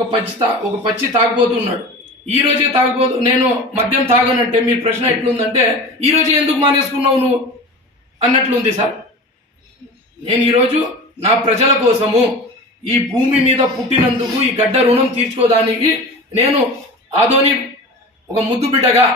ఒక పచ్చి తా ఒక పచ్చి తాగబోతున్నాడు ఈ రోజే తాగబోదు నేను మద్యం తాగనంటే మీ ప్రశ్న ఎట్లుందంటే ఈ రోజే ఎందుకు మానేసుకున్నావు నువ్వు? అన్నట్లుంది సార్. నేను ఈరోజు నా ప్రజల కోసము ఈ భూమి మీద పుట్టినందుకు ఈ గడ్డ రుణం తీర్చుకోవడానికి నేను ఆదోని ఒక ముద్దు బిడ్డగా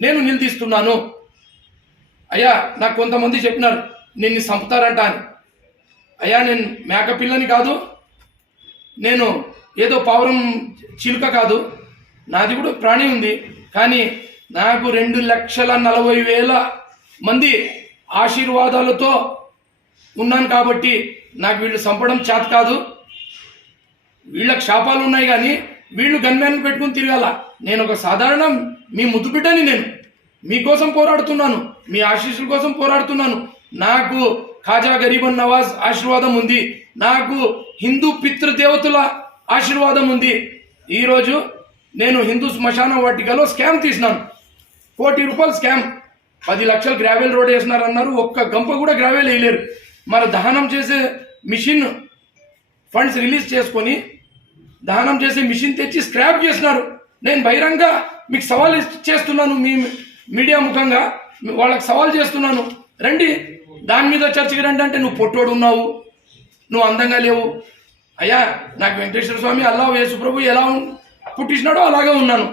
నేను నిలదీస్తున్నాను. అయ్యా నాకు కొంతమంది చెప్పినారు నిన్ను చంపుతారంట అని. అయ్యా నేను మేకపిల్లని కాదు నేను ఏదో పావురం చిలుక కాదు. నాది కూడా ప్రాణి ఉంది. కానీ నాకు రెండు లక్షల నలభై వేల మంది ఆశీర్వాదాలతో ఉన్నాను కాబట్టి నాకు వీళ్ళు చంపడం చేత కాదు. వీళ్ళకి శాపాలు ఉన్నాయి కానీ వీళ్ళు గన్మ్యాన్ పెట్టుకుని తిరగాల. నేను ఒక సాధారణ మీ ముద్దు బిడ్డని నేను. మీకోసం పోరాడుతున్నాను. మీ ఆశీస్సుల కోసం పోరాడుతున్నాను. నాకు ఖాజా గరీబన్ నవాజ్ ఆశీర్వాదం ఉంది. నాకు హిందూ పితృదేవతల ఆశీర్వాదం ఉంది. ఈరోజు నేను హిందూ శ్మశాన వాటికలో స్కామ్ తీసినాను కోటి రూపాయలు స్కామ్. పది లక్షలు గ్రావెల్ రోడ్ వేసినారన్నారు. ఒక్క గంప కూడా గ్రావెల్ వేయలేరు. మరి దహనం చేసే మిషన్ ఫండ్స్ రిలీజ్ చేసుకొని దహనం చేసే మిషన్ తెచ్చి స్క్రాప్ చేసినారు. నేను బహిరంగ మీకు సవాల్ చేస్తున్నాను. మీ మీడియా ముఖంగా వాళ్ళకి సవాల్ చేస్తున్నాను. రండి దాని మీద చర్చకి రండి అంటే నువ్వు పొట్టోడు ఉన్నావు. నువ్వు అందంగా లేవు. అయ్యా నాకు వెంకటేశ్వర స్వామి అల్లా యేసుప్రభు ఎలా పుట్టించినాడో అలాగే ఉన్నాను.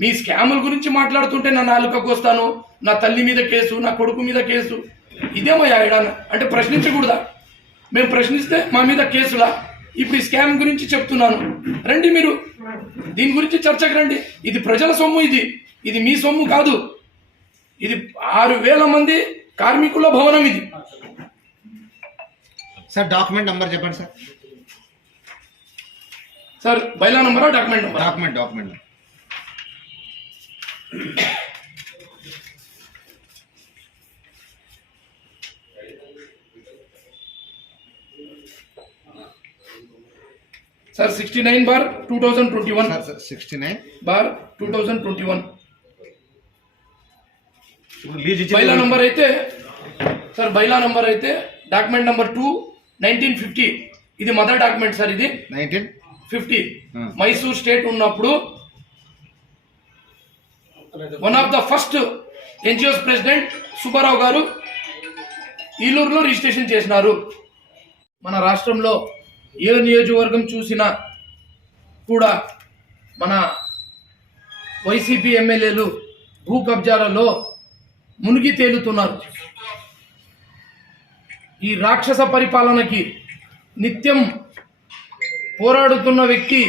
మీ స్కాముల గురించి మాట్లాడుతుంటే నా నాలుకకు వస్తాను నా తల్లి మీద కేసు నా కొడుకు మీద కేసు. ఇదేమయ్యా ఇడా అంటే ప్రశ్నించకూడదా? మేము ప్రశ్నిస్తే మా మీద కేసులా? ఇప్పుడు ఈ స్కామ్ గురించి చెప్తున్నాను. రండి మీరు. దీని గురించి చర్చకు రండి. ఇది ప్రజల సొమ్ము ఇది. ఇది మీ సొమ్ము కాదు. ఇది ఆరు వేల మంది కార్మికుల భవనం ఇది. సార్ డాక్యుమెంట్ నంబర్ చెప్పండి సార్. సార్ బైలా నంబరా document నంబరా document document sir sixty nine bar two thousand twenty one sir sixty nine bar two thousand twenty one lease bylaw number అయితే సార్ బైలా నంబర్ అయితే document number two nineteen fifty ఇది mother document sir ఇది nineteen fifty Hmm. Mysore state ఉన్నప్పుడు one of the first NGOs president Subbarao garu ఈలూరులో registration చేసినారు. మన రాష్ట్రంలో ఏ నియోజకవర్గం చూసినా కూడా మన వైసీపీ ఎమ్మెల్యేలు భూ కబ్జాలలో మునిగి తేలుతున్నారు. ఈ రాక్షస పరిపాలనకి నిత్యం పోరాడుతున్న వ్యక్తి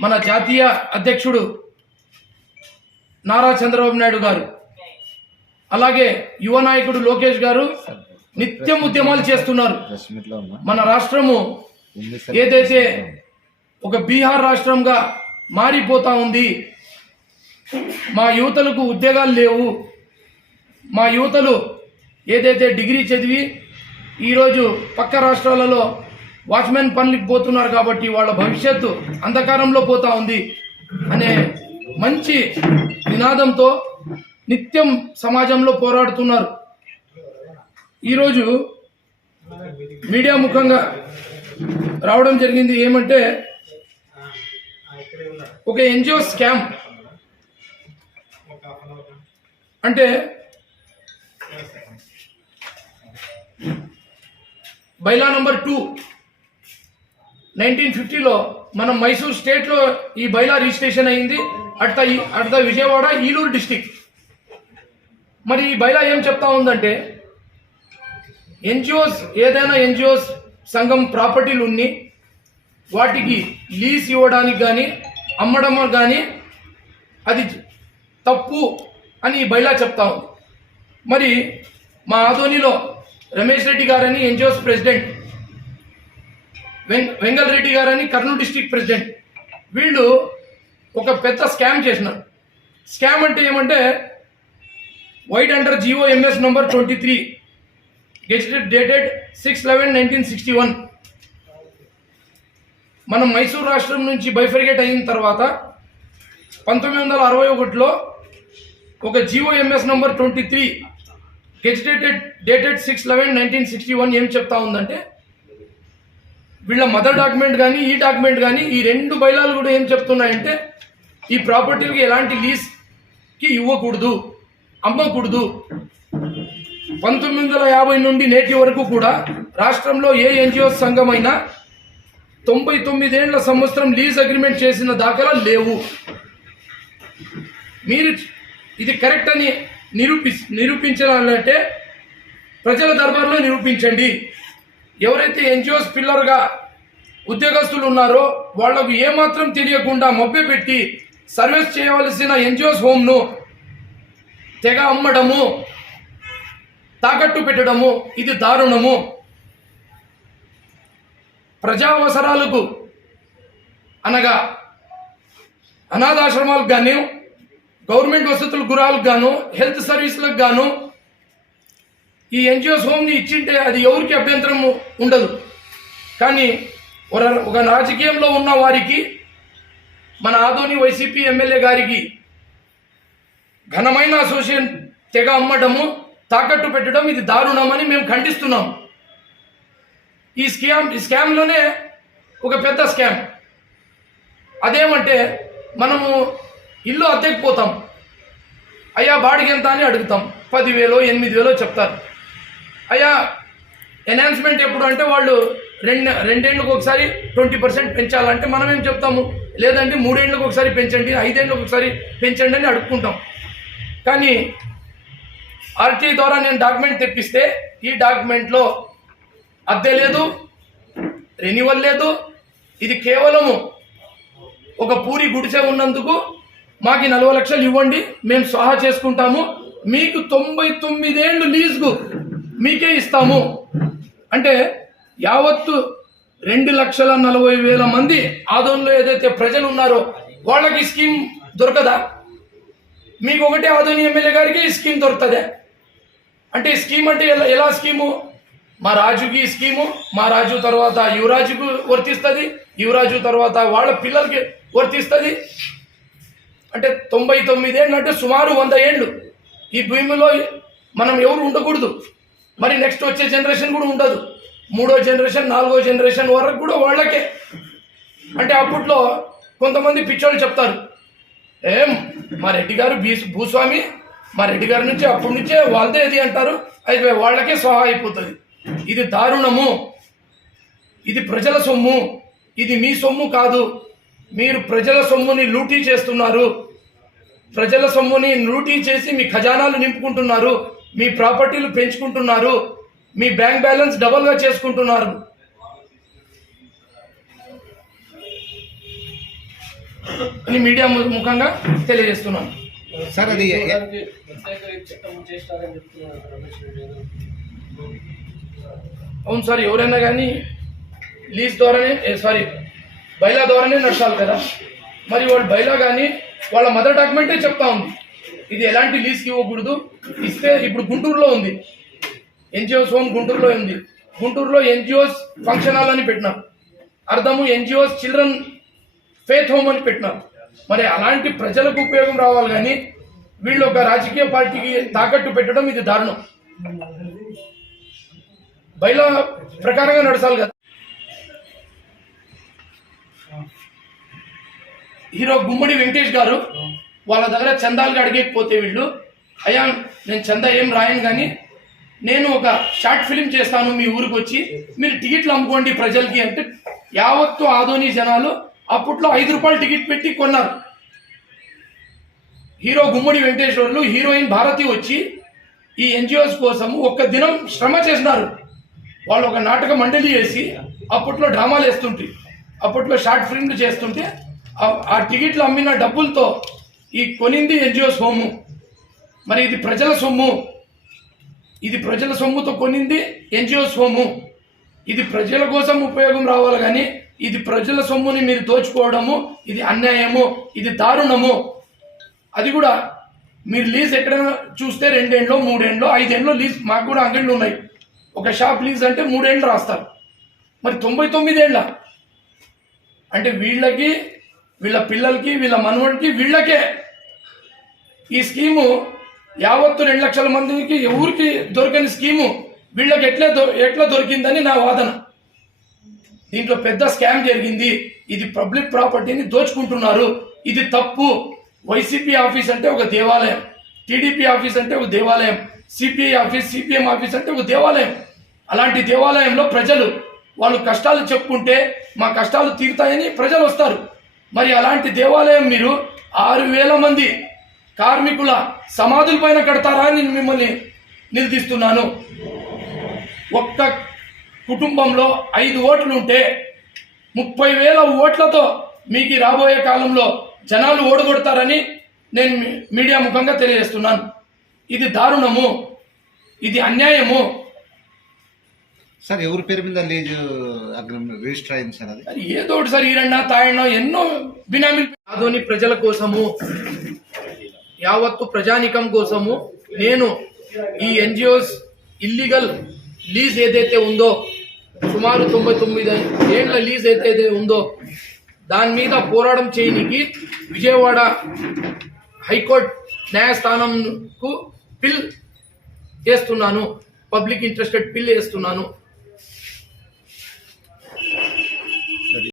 మన జాతీయ అధ్యక్షుడు నారా చంద్రబాబు నాయుడు గారు. అలాగే యువ నాయకుడు లోకేష్ గారు నిత్యం ఉద్యమాలు చేస్తున్నారు. మన రాష్ట్రము ఏదైతే ఒక బీహార్ రాష్ట్రంగా మారిపోతా ఉంది మా యువతలకు ఉద్యోగాలు లేవు మా యువతలు ఏదైతే డిగ్రీ చదివి ఈరోజు పక్క రాష్ట్రాలలో వాచ్మెన్ పనులకు పోతున్నారు కాబట్టి వాళ్ళ భవిష్యత్తు అంధకారంలో పోతా ఉంది అనే మంచి నినాదంతో నిత్యం సమాజంలో పోరాడుతున్నారు. ఈరోజు మీడియా ముఖంగా రావడం జరిగింది ఏమంటే ఒక ఎన్జిఓ స్కామ్. అంటే బైలా నంబర్ టూ నైన్టీన్ ఫిఫ్టీలో మనం మైసూర్ స్టేట్లో ఈ బైలా రిజిస్ట్రేషన్ అయింది. At the at the Vijayawada Eluru district. మరి ఈ బైలా ఏం చెప్తా ఉందంటే ఎన్జిఓస్ ఏదైనా ఎన్జిఓస్ సంఘం ప్రాపర్టీలు ఉన్ని వాటికి లీజ్ ఇవ్వడానికి కానీ అమ్మడం కానీ అది తప్పు అని ఈ బైలా చెప్తా ఉంది. మరి మా ఆధోనిలో రమేష్ రెడ్డి గారని ఎన్జిఓస్ ప్రెసిడెంట్ వెం- వెంగల్ రెడ్డి గారని కర్నూలు డిస్ట్రిక్ట్ ప్రెసిడెంట్. వీళ్ళు ఒక పెద్ద స్కామ్ చేసినారు. స్కామ్ అంటే ఏమంటే vide under GO MS number twenty three gazetted dated six eleven nineteen sixty one. మనం మైసూర్ రాష్ట్రం నుంచి బైఫర్గేట్ అయిన తర్వాత పంతొమ్మిది వందల అరవై ఒకటిలో ఒక GO MS number twenty three gazetted dated six eleven nineteen sixty one ఏం చెప్తా ఉందంటే వీళ్ళ మదర్ డాక్యుమెంట్ కానీ ఈ డాక్యుమెంట్ కానీ ఈ రెండు బైలాలు కూడా ఏం చెప్తున్నాయంటే ఈ ప్రాపర్టీకి ఎలాంటి లీజ్కి ఇవ్వకూడదు అమ్మకూడదు. పంతొమ్మిది వందల యాభై నుండి నేటి వరకు కూడా రాష్ట్రంలో ఏ ఎన్జిఓ సంఘమైనా తొంభై తొమ్మిదేళ్ళ సంవత్సరం లీజ్ అగ్రిమెంట్ చేసిన దాఖలా లేవు. మీరు ఇది కరెక్ట్ అని నిరూపి నిరూపించాలంటే ప్రజల దర్బార్లో నిరూపించండి. ఎవరైతే ఎన్జిఓస్ పిల్లర్గా ఉద్యోగస్తులు ఉన్నారో వాళ్ళకు ఏమాత్రం తెలియకుండా మభ్యపెట్టి సర్వీస్ చేయవలసిన ఎన్జిఓస్ హోమ్ను తెగ అమ్మడము తాకట్టు పెట్టడము ఇది దారుణము. ప్రజా అవసరాలకు అనగా అనాథాశ్రమాలకు గాను గవర్నమెంట్ వసతుల గృహాలకు గాను హెల్త్ సర్వీసులకు గాను ఈ ఎన్జిఓస్ హోమ్ని ఇచ్చింటే అది ఎవరికి అభ్యంతరం ఉండదు. కానీ ఒక- ఒక రాజకీయంలో ఉన్న వారికి మన ఆదోని వైసీపీ ఎమ్మెల్యే గారికి ఘనమైన అసోసియేషన్ తెగ అమ్మడము తాకట్టు పెట్టడం ఇది దారుణమని మేము ఖండిస్తున్నాం. ఈ స్కామ్ ఈ స్కామ్లోనే ఒక పెద్ద స్కామ్. అదేమంటే మనము ఇల్లు అద్దెకి పోతాం. అయ్యా బాడిగ ఎంత అని అడుగుతాం. పదివేలో ఎనిమిది వేలో చెప్తారు. అయ్యా ఎన్హాన్స్మెంట్ ఎప్పుడు అంటే వాళ్ళు రెండు రెండేళ్ళకి ఒకసారి ట్వంటీ పర్సెంట్ పెంచాలంటే మనం ఏం చెప్తాము? లేదంటే మూడేళ్ళకి ఒకసారి పెంచండి ఐదేళ్ళకి ఒకసారి పెంచండి అని అడుక్కుంటాం. కానీ ఆర్టీఐ ద్వారా నేను డాక్యుమెంట్ తెప్పిస్తే ఈ డాక్యుమెంట్లో అద్దె లేదు రెన్యువల్ లేదు ఇది కేవలము ఒక పూరి గుడిసె ఉన్నందుకు మాకు నలభై లక్షలు ఇవ్వండి మేము సహా చేసుకుంటాము. మీకు తొంభై తొమ్మిదేళ్ళు లీజుకు మీకే ఇస్తాము. అంటే యావత్తు రెండు లక్షల నలభై వేల మంది ఆదోన్లో ఏదైతే ప్రజలు ఉన్నారో వాళ్ళకి స్కీమ్ దొరకదా? మీకు ఒకటే ఆదోని ఎమ్మెల్యే గారికి ఈ స్కీమ్ దొరుకుతుందే. అంటే స్కీమ్ అంటే ఎలా ఎలా స్కీము? మా రాజుకి స్కీము మా రాజు తర్వాత యువరాజుకు వర్తిస్తుంది యువరాజు తర్వాత వాళ్ళ పిల్లలకి వర్తిస్తుంది. అంటే తొంభై తొమ్మిది ఏళ్ళు అంటే సుమారు వంద ఏళ్ళు. ఈ భూమిలో మనం ఎవరు ఉండకూడదు. మరి నెక్స్ట్ వచ్చే జనరేషన్ కూడా ఉండదు. మూడో జనరేషన్ నాలుగో జనరేషన్ వరకు కూడా వాళ్ళకే. అంటే అప్పట్లో కొంతమంది పిచ్చోళ్ళు చెప్తారు ఏం మా రెడ్డి గారు భీ భూస్వామి మా రెడ్డి గారి నుంచి అప్పటి నుంచే వాళ్ళదే ఇది అంటారు. అయితే వాళ్ళకే సహా అయిపోతుంది. ఇది దారుణము. ఇది ప్రజల సొమ్ము. ఇది మీ సొమ్ము కాదు. మీరు ప్రజల సొమ్ముని లూటీ చేస్తున్నారు. ప్రజల సొమ్ముని లూటీ చేసి మీ ఖజానాలు నింపుకుంటున్నారు. మీ ప్రాపర్టీలు పెంచుకుంటున్నారు మీ బ్యాంక్ బ్యాలెన్స్ డబల్గా చేసుకుంటున్నారు. అని మీడియా ముఖంగా తెలియజేస్తున్నాను. సార్ అది. అవును సార్ ఎవరైనా కానీ లీజ్ ద్వారానే సారీ బైలా ద్వారానే నడచాలి కదా. మరి వాళ్ళు బైలా కానీ వాళ్ళ మదర్ డాక్యుమెంటే చెప్తా ఉంది. ఇది ఎలాంటి లీజ్కి ఇవ్వకూడదు. ఇస్తే ఇప్పుడు గుంటూరులో ఉంది. ఎన్జిఓస్ హోమ్ గుంటూరులో ఉంది. గుంటూరులో ఎన్జిఓస్ ఫంక్షన్ హాల్ అని పెట్టినారు అర్థము ఎన్జిఓస్ చిల్డ్రన్ ఫేత్ హోమ్ అని పెట్టినారు మరి అలాంటి ప్రజలకు ఉపయోగం రావాలి కానీ వీళ్ళు ఒక రాజకీయ పార్టీకి తాకట్టు పెట్టడం ఇది దారుణం. బయల ప్రకారంగా నడచాలి కదా. హీరో గుమ్మడి వెంకటేష్ గారు వాళ్ళ దగ్గర చందాలుగా అడిగకపోతే వీళ్ళు అయ్యా నేను చందా ఏం రాయను కానీ నేను ఒక షార్ట్ ఫిలిం చేస్తాను మీ ఊరికి వచ్చి మీరు టికెట్లు అమ్ముకోండి ప్రజలకి అంటే యావత్తు ఆదోని జనాలు అప్పట్లో ఐదు రూపాయలు టికెట్ పెట్టి కొన్నారు. హీరో గుమ్మడి వెంకటేశ్వర్లు హీరోయిన్ భారతి వచ్చి ఈ ఎన్జిఓస్ కోసం ఒక్క దినం శ్రమ చేసినారు. వాళ్ళు ఒక నాటక మండలి చేసి అప్పట్లో డ్రామాలు వేస్తుంటే అప్పట్లో షార్ట్ ఫిల్మ్లు చేస్తుంటే ఆ టికెట్లు అమ్మిన డబ్బులతో ఈ కొనింది ఎన్జిఓ సొమ్ము. మరి ఇది ప్రజల సొమ్ము. ఇది ప్రజల సొమ్ముతో కొనింది ఎన్జిఓ సొమ్ము. ఇది ప్రజల కోసం ఉపయోగం రావాలి కానీ ఇది ప్రజల సొమ్ముని మీరు దోచుకోవడము ఇది అన్యాయము ఇది దారుణము. అది కూడా మీరు లీజ్ ఎక్కడైనా చూస్తే రెండేండ్లో మూడేండ్లో ఐదేండ్లో లీజ్ మాకు కూడా అంగళ్ళు ఉన్నాయి. ఒక షాప్ లీజ్ అంటే మూడేళ్ళు రాస్తారు. మరి తొంభై తొమ్మిదేళ్ళ అంటే వీళ్ళకి వీళ్ళ పిల్లలకి వీళ్ళ మనవడికి వీళ్ళకే. ఈ స్కీము యావత్తు రెండు లక్షల మందికి ఎవరికి దొరకని స్కీము వీళ్ళకి ఎట్లా దొ ఎట్లా దొరికిందని నా వాదన. దీంట్లో పెద్ద స్కామ్ జరిగింది. ఇది పబ్లిక్ ప్రాపర్టీని దోచుకుంటున్నారు. ఇది తప్పు. వైసీపీ ఆఫీస్ అంటే ఒక దేవాలయం. టీడీపీ ఆఫీస్ అంటే ఒక దేవాలయం. సిపిఐ ఆఫీస్ సిపిఎం ఆఫీస్ అంటే ఒక దేవాలయం. అలాంటి దేవాలయంలో ప్రజలు వాళ్ళు కష్టాలు చెప్పుకుంటే మా కష్టాలు తీరుతాయని ప్రజలు వస్తారు. మరి అలాంటి దేవాలయం మీరు ఆరు వేల మంది కార్మికుల సమాధుల పైన కడతారా నేను మిమ్మల్ని నిలదీస్తున్నాను ఒక్క కుటుంబంలో ఐదు ఓట్లు ఉంటే ముప్పై వేల ఓట్లతో మీకు రాబోయే కాలంలో జనాలు ఓడగొడతారని నేను మీడియా ముఖంగా తెలియజేస్తున్నాను. ఇది దారుణము. ఇది అన్యాయము. సార్ ఎవరి పేరు మీద లేదు రిజిస్టర్ అయింది సార్ అది. ఏదో ఒకటి సార్ ఈరన్న తాయన్న ఎన్నో బినామీ ఆదోని ప్రజల కోసము యావత్తు ప్రజానికం కోసము నేను ఈ ఎన్జిఓస్ ఇల్లీగల్ లీజ్ ఏదైతే ఉందో సుమారు తొంభై తొమ్మిది ఏళ్ళ లీజ్ ఏదైతే ఉందో దాని మీద పోరాటం చేయడానికి విజయవాడ హైకోర్టు న్యాయస్థానంకు పిల్ చేస్తున్నాను పబ్లిక్ ఇంట్రెస్టెడ్ పిల్ వేస్తున్నాను